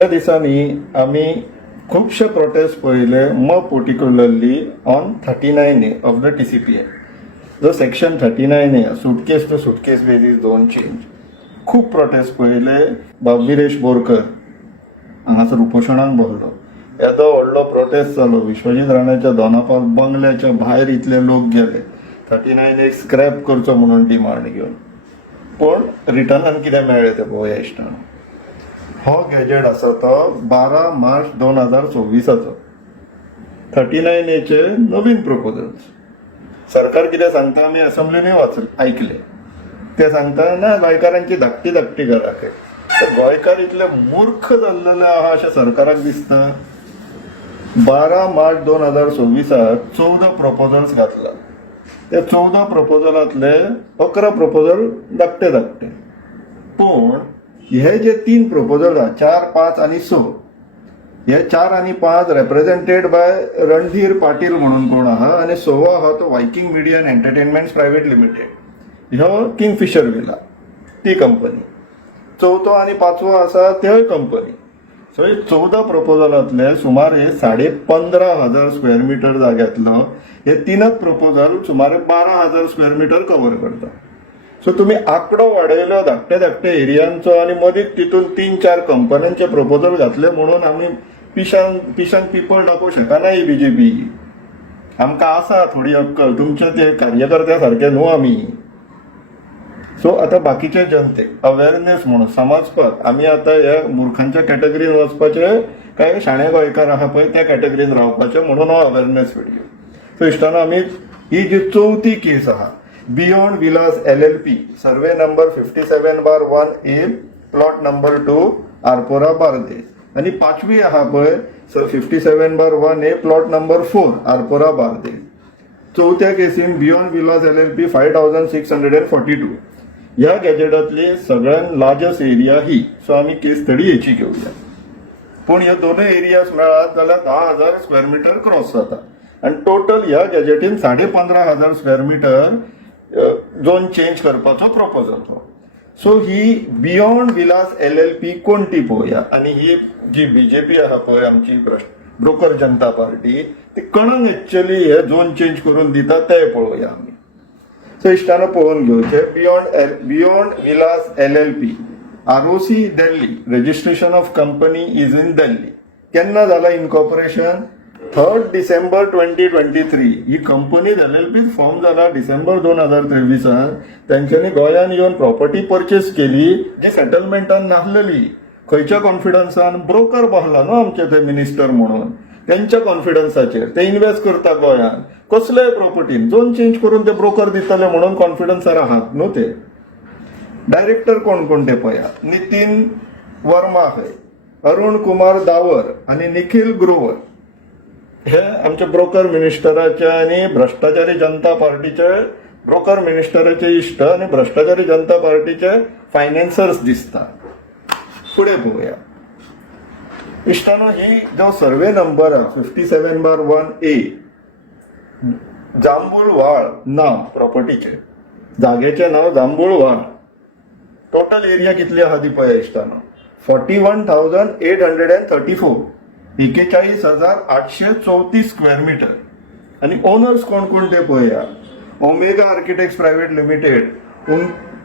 त्या दिसांनी आम्ही खूपशे प्रोटेस्ट पळयले particularly on 39A of the TCPA. जो section 39A suitcase to suitcase basis don't change. खूप प्रोटेस्ट पळयले. बाबविरेश बोरकर हांगासर उपोशणाक बसलो. येदो व्हडलो प्रोटेस्ट जालो. विश्वजीत राणाच्या दोनापावल बंगल्याच्या भायर इतले लोक गेले 39A स्क्रॅप करचो म्हणून डिमांड घेवन. पण रिटर्नान कितें मेळ्ळें तें पळोवया इश्टान. हो गॅजेट आसा तो 12 मार्च 2024चो 39A नवीन प्रपोजल्स. सरकार कितें सांगता आमी असेंब्लीनी ऐकले. ते सांगता ना गोंयकारांची धाकटी धाकटी घरां खंय. तर गोंयकार इतले मूर्ख जाल्लेले आहा अशें सरकाराक दिसता. 12 मार्च 2024 14 प्रपोजल्स घातला. ते 14 प्रपोजलांतले 11 प्रपोजल धाकटे धाकटे. पण हे जे 3 प्रपोजल 4, 5 आणि 6 हे 4 आणि 5 रिप्रेझेंटेड बाय रणधीर पाटील म्हणून कोण आहा आणि 6 आहा तो wicking media and entertainments private limited. ह्यो किंगफिशर विला ती कंपनी. 4थो आणि 5वो आसा त्यो कंपनी. सो हे 14 प्रपोजलांतले सुमारे 15,500 स्क्वेअर मीटर जाग्यातलो हे 3च प्रपोजल सुमारे 12,000 स्क्वेअर मीटर कव्हर करता. सो तुम्ही आंकडो वाडयलो धाकटे धाकटे एरियांचो आणि मदींच तितून 3-4 कंपन्यांचे प्रपोजल घातले म्हणून आमी पिशान पिपळ दाखोवंक शकना ही BJP. आमकां आसा थोडी अक्कल. तुमचे ते कार्यकर्त्या सारखे न्हू आमी. सो आता बाकीचे जनतेक अवेअरनेस म्हणून समजपाक आमी आता ह्या मूर्खांच्या कॅटेगरीन वचपाचे काय शाणे गोंयकार आहा पळय त्या कॅटेगरीन रावपाचे म्हणून हो अवेअरनेस व्हिडिओ. सो इश्टानो आमी ही जी 4थी केस आहा beyond villas LLP survey number 57/1A plot number 2 Arpora Bardez आणि 5वी आहा पळय 57/1A plot number 4 Arpora Bardez. 4थ्या केसीन बियॉन्ड विलास LLP 5642 ह्या गॅजेटातली सगळ्यात लार्जस्ट एरिया ही. सो आम्ही केस स्टडी हेची घेऊया. पण ह्या दोनूय एरियाज मेळत जाल्यार 10,000 स्क्वेअर मीटर क्रॉस जाता आणि टोटल ह्या गॅजेटीन 15,500 स्क्वेअर मीटर झोन चेंज करपाचो प्रपोजल हो. सो ही बियॉन्ड विलास LLP कोणती पळोवया. आणि ही जी BJP आहा पळय आमची ब्रोकर जनता पार्टी ती कणांक एक्चुअली हे झोन चेंज करून दिता ते पळोवया आमी. सो इश्टानो पळोवन घेवचे. Beyond villas LLP ROC Delhi. Registration of company is in Delhi. केन्ना जाला इनकॉर्पोरेशन 3 डिसेंबर 2023. ही कंपनी LLP फॉर्म जाला डिसेंबर 2023. त्यांच्यानी गोंयान येऊन प्रॉपर्टी परचेस केली जी सेटलमेंटान नासलेली. खंयच्या कॉन्फिडन्सान ब्रोकर बसला न्हू आमचे ते मिनिस्टर म्हणून. त्यांच्या कॉन्फिडन्साचेर ते इन्व्हेस्ट करता गोंयान. कसलेय प्रॉपर्टीन झोन चेंज करून ते ब्रोकर दितले म्हणून कॉन्फिडन्सार आहात न्हू ते. डायरेक्टर कोण कोण ते पळया. नितीन वर्मा हय, अरुण कुमार दावर आणि निखिल ग्रोवर हे आमच्या ब्रोकर मिनिस्टराचे आणि भ्रष्टाचारी जनता पार्टीचे ब्रोकर मिनिस्टराचे इष्ट आणि भ्रष्टाचारी जनता पार्टीचे फायनान्सर्स दिसता. पुढे पळोवया इश्टानो. ही जो सर्वे नंबर 57/1A जांभूळवाळ नाव प्रॉपर्टीचे जागेचे नाव जांभूळवाळ. टोटल एरिया कितली आहा ती पळया इश्टानो 41,834 41,834 स्क्वेअर मीटर. आणि ओनर्स कोण कोण ते पळया. Omega architects private limited,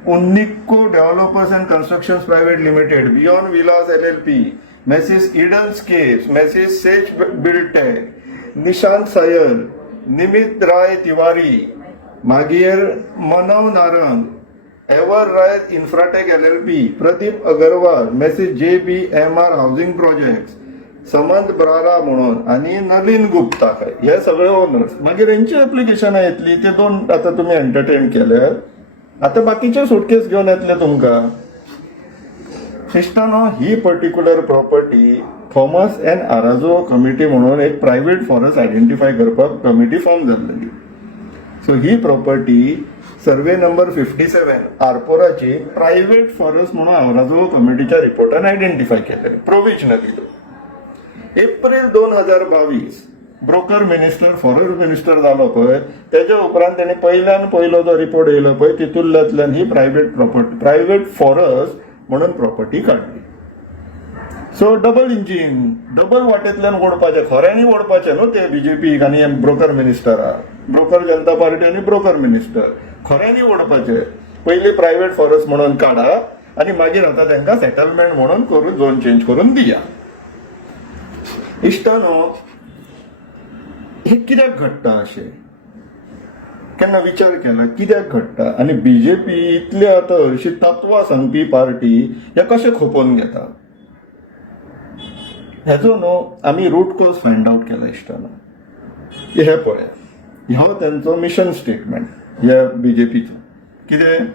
Unnico developers and construction private limited, beyond villas LLP, messrs Eden scapes, messrs सेच बिल्डटेक, निशांत सायल, निमित राय तिवारी, मागीर Manav Narang, ever Rayat infratech LLP, Pradeep Agarwal, messrs JBMR housing projects, Samant ब्रारा म्हणून आणि नलिन गुप्ता हे सगळे ओनर्स. मागीर यांची ऍप्लिकेशनां येतली ते 2 आता तुम्ही एंटरटेन केल्यार आता बाकीचे सुटकेस घेऊन येतले तुमकां. इश्टानो ही particular property Thomas N Araujo committee म्हणून एक प्रायव्हेट फॉरेस्ट आयडेंटिफाय करपाक कमिटी फॉर्म जाल्ली. सो ही प्रॉपर्टी सर्वे नंबर 57 आरपोराची प्रायव्हेट फॉरेस्ट म्हणून आराजो कमिटीच्या रिपोर्टान आयडेंटिफाय केलेली provisionally. April 2022 broker minister forest minister जालो पळय त्याच्या उपरांत त्यांनी पहिलो जो रिपोर्ट येयलो पळय तितूंतल्यान ही प्रायव्हेट फॉरेस्ट म्हणून प्रॉपर्टी काढली. सो डबल इंजिन, डबल वाटेंतल्यान ओडपाचे, खऱ्यांनी ओडपाचे न्हू ते बीजेपीक आनी ब्रोकर मिनिस्टराक, ब्रोकर जनता पार्टी आनी ब्रोकर मिनिस्टर खऱ्यांनी ओडपाचे. पयलीं प्रायव्हेट फॉरेस्ट म्हणून काडा आनी मागीर आतां तांकां सेटलमेंट म्हणून करून झोन चेंज करून दिया. इश्टानो, हे कित्याक घडटा अशें? केन्ना विचार केला कित्याक घडटा? आनी बीजेपी इतली आतां हरशी तत्वां सांगपी पार्टी हे कशें खोपोवन घेता? हेजो न्हू आमी रूट कॉज फायंड आउट केला इश्टानो. हे पळया, हो त्यांचो मिशन स्टेटमेंट या बीजेपीचो. कितें?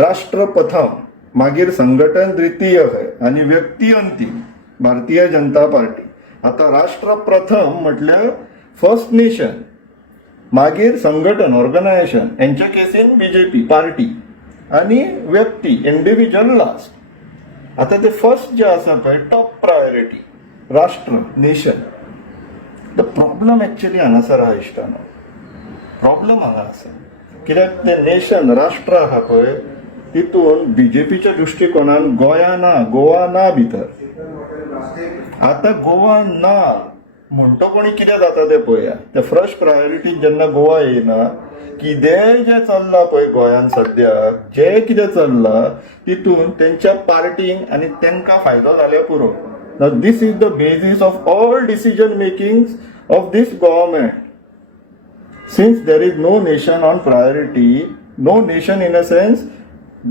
राष्ट्र प्रथम, मागीर संघटन द्वितीय आनी व्यक्ती अंतीम भारतीय जनता पार्टी. आता राष्ट्र प्रथम म्हटल्यार फर्स्ट नेशन, मागीर संघटन ऑर्गनायझेशन, यांच्या केसीन बीजेपी पार्टी, आनी व्यक्ती इंडिव्हिज्युअल लास्ट. आता ते फर्स्ट जे आसा पळय टॉप प्रायोरिटी राष्ट्र नेशन. द प्रॉब्लम एक्चुअली हांगासर आहा इश्टानो. प्रॉब्लम हांगा आसा कित्याक ते नेशन राष्ट्र आहा पळय तितून बीजेपीच्या दृश्टिकोनान गोवा ना भितर. आता गोवा ना म्हणटोपणी कितें जाता ते पळया. ते फर्स्ट प्रायोरिटीन जेन्ना गोवा येयना, कितेंय जे चल्ला पळय गोंयान सद्याक, जे कितें चल्ला तितून तेंच्या पार्टींक आनी तेंकां फायदो जाल्या पुरो. Now this is the basis of all decision makings of this government. Since there is no nation on priority, no nation in a sense,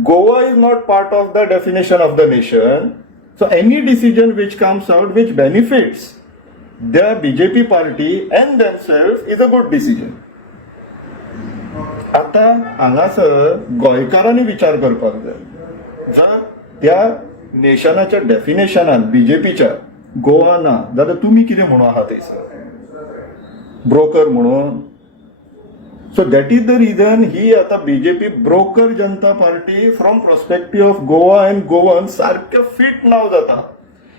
Goa is not part of the definition of the nation. So any decision which comes out which benefits the BJP party and themselves is a good decision. आता हांगासर गोंयकारांनी विचार करपाक जाय. जर त्या नेशनाच्या डेफिनेशनान बीजेपीच्या गोवा ना जाल्यार तुमी कितें म्हणून आहात थंयसर? ब्रोकर म्हणून? So that is the reason ही आता BJP broker Janata party from perspective of Goa and Goan सारखे फिट नाव जाता.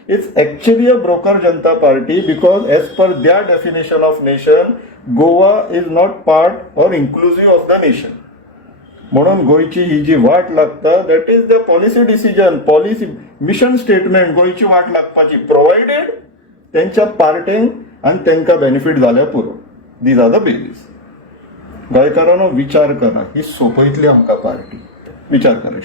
It's actually a broker Janata party because as per their definition of nation Goa is not part or inclusive of the nation. म्हणून गोयची ही जी वाट लागता that is the policy decision, policy mission statement गोयची वाट लागपाची प्रोवायडेड त्यांच्या पार्टेंक आनी तांकां बेनिफीट जाल्या पुरो. These are the basis. गोंयकारांनो विचार करा, ही सोपयतली आमकां पार्टी. विचार करा.